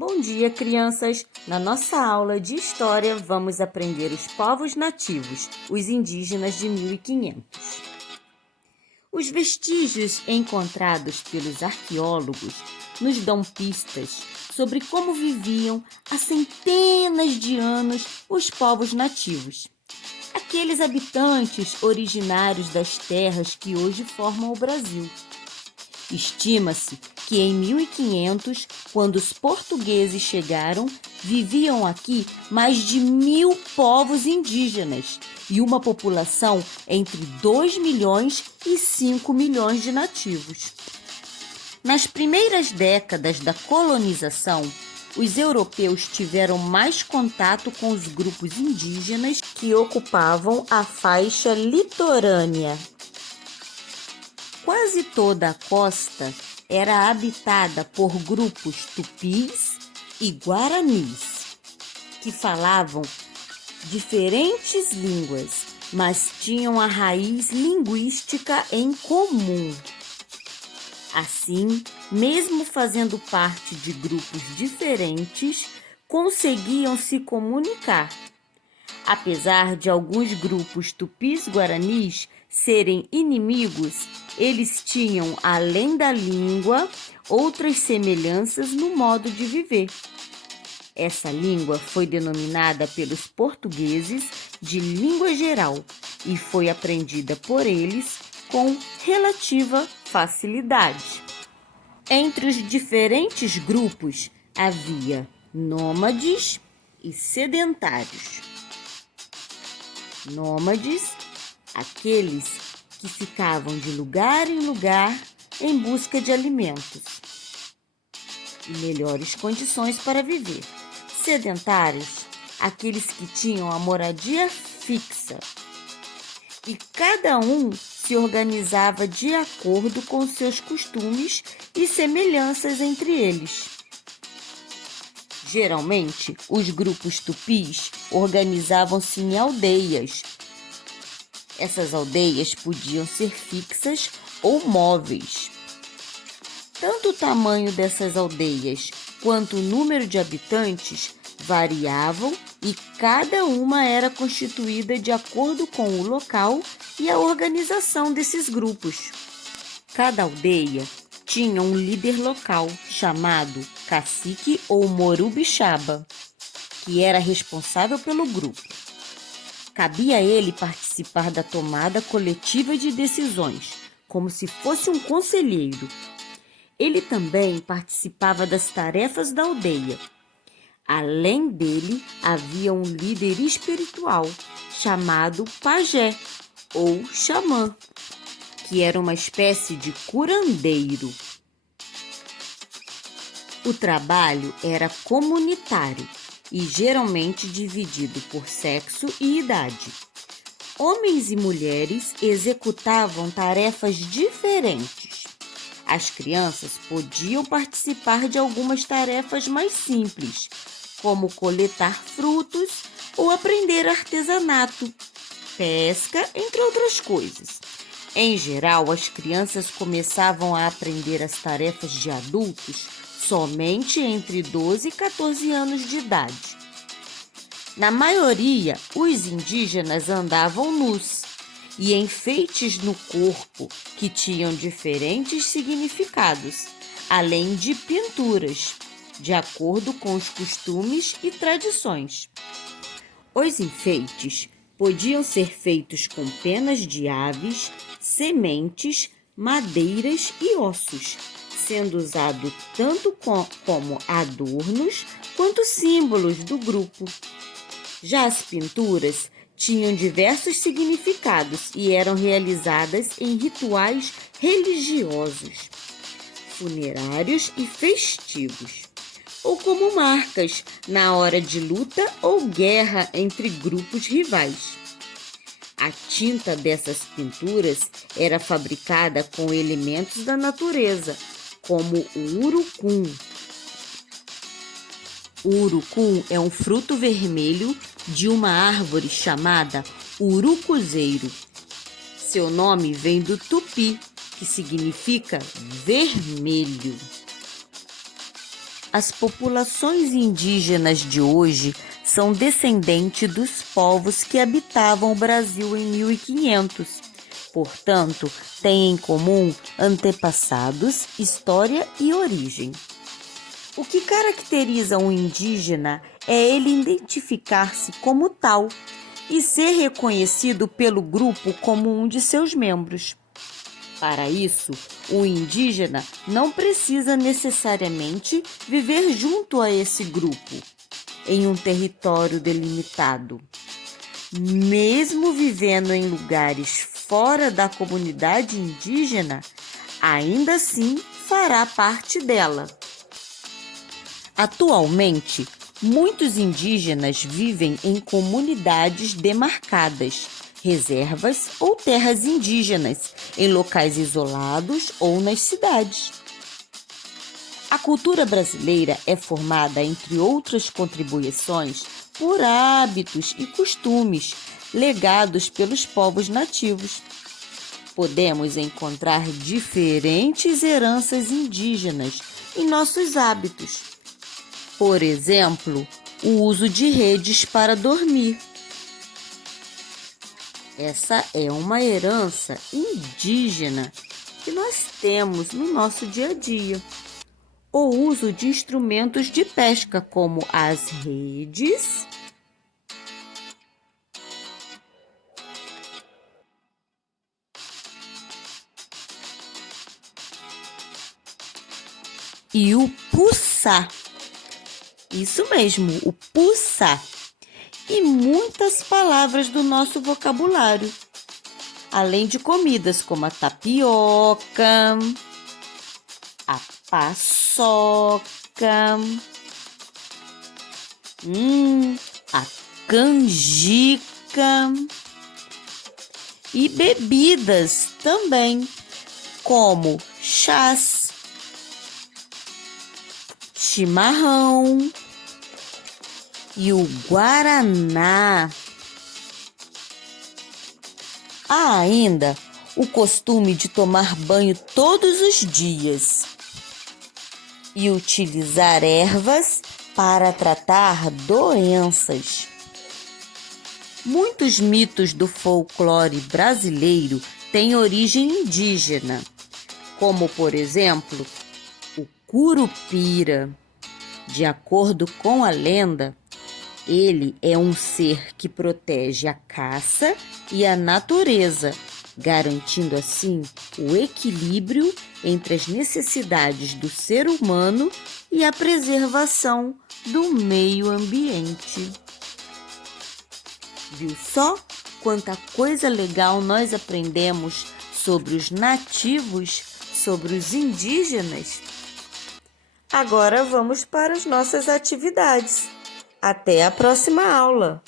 Bom dia, crianças! Na nossa aula de História, vamos aprender os povos nativos, os indígenas de 1500. Os vestígios encontrados pelos arqueólogos nos dão pistas sobre como viviam há centenas de anos os povos nativos, aqueles habitantes originários das terras que hoje formam o Brasil. Estima-se que em 1500, quando os portugueses chegaram, viviam aqui mais de 1000 povos indígenas e uma população entre 2 milhões e 5 milhões de nativos. Nas primeiras décadas da colonização, os europeus tiveram mais contato com os grupos indígenas que ocupavam a faixa litorânea. Quase toda a costa era habitada por grupos tupis e guaranis, que falavam diferentes línguas, mas tinham a raiz linguística em comum. Assim, mesmo fazendo parte de grupos diferentes, conseguiam se comunicar. Apesar de alguns grupos tupis-guaranis serem inimigos, eles tinham, além da língua, outras semelhanças no modo de viver. Essa língua foi denominada pelos portugueses de língua geral e foi aprendida por eles com relativa facilidade. Entre os diferentes grupos havia nômades e sedentários. Nômades, aqueles que ficavam de lugar em lugar em busca de alimentos e melhores condições para viver. Sedentários, aqueles que tinham a moradia fixa. E cada um se organizava de acordo com seus costumes e semelhanças entre eles. Geralmente, os grupos tupis organizavam-se em aldeias. Essas aldeias podiam ser fixas ou móveis. Tanto o tamanho dessas aldeias quanto o número de habitantes variavam e cada uma era constituída de acordo com o local e a organização desses grupos. Cada aldeia tinha um líder local chamado cacique ou morubixaba, que era responsável pelo grupo. Cabia a ele participar da tomada coletiva de decisões, como se fosse um conselheiro. Ele também participava das tarefas da aldeia. Além dele, havia um líder espiritual, chamado pajé ou xamã, que era uma espécie de curandeiro. O trabalho era comunitário e geralmente dividido por sexo e idade. Homens e mulheres executavam tarefas diferentes. As crianças podiam participar de algumas tarefas mais simples, como coletar frutos ou aprender artesanato, pesca, entre outras coisas. Em geral, as crianças começavam a aprender as tarefas de adultos somente entre 12 e 14 anos de idade. Na maioria, os indígenas andavam nus e enfeites no corpo que tinham diferentes significados, além de pinturas, de acordo com os costumes e tradições. Os enfeites podiam ser feitos com penas de aves, sementes, madeiras e ossos, sendo usado tanto como adornos quanto símbolos do grupo. Já as pinturas tinham diversos significados e eram realizadas em rituais religiosos, funerários e festivos, ou como marcas na hora de luta ou guerra entre grupos rivais. A tinta dessas pinturas era fabricada com elementos da natureza, como o urucum. O urucum é um fruto vermelho de uma árvore chamada urucuzeiro. Seu nome vem do tupi, que significa vermelho. As populações indígenas de hoje são descendentes dos povos que habitavam o Brasil em 1500. Portanto, têm em comum antepassados, história e origem. O que caracteriza um indígena é ele identificar-se como tal e ser reconhecido pelo grupo como um de seus membros. Para isso, o indígena não precisa necessariamente viver junto a esse grupo, em um território delimitado. Mesmo vivendo em lugares fora da comunidade indígena, ainda assim fará parte dela. Atualmente, muitos indígenas vivem em comunidades demarcadas, reservas ou terras indígenas, em locais isolados ou nas cidades. A cultura brasileira é formada, entre outras contribuições, por hábitos e costumes legados pelos povos nativos. Podemos encontrar diferentes heranças indígenas em nossos hábitos. Por exemplo, o uso de redes para dormir. Essa é uma herança indígena que nós temos no nosso dia a dia. O uso de instrumentos de pesca, como as redes e o puçá. Isso mesmo, o puçá. E muitas palavras do nosso vocabulário, além de comidas como a tapioca, a paçoca, a canjica e bebidas também, como chás, chimarrão e o guaraná. Há ainda o costume de tomar banho todos os dias e utilizar ervas para tratar doenças. Muitos mitos do folclore brasileiro têm origem indígena, como, por exemplo, o Curupira. De acordo com a lenda, ele é um ser que protege a caça e a natureza, garantindo assim o equilíbrio entre as necessidades do ser humano e a preservação do meio ambiente. Viu só quanta coisa legal nós aprendemos sobre os nativos, sobre os indígenas? Agora vamos para as nossas atividades. Até a próxima aula!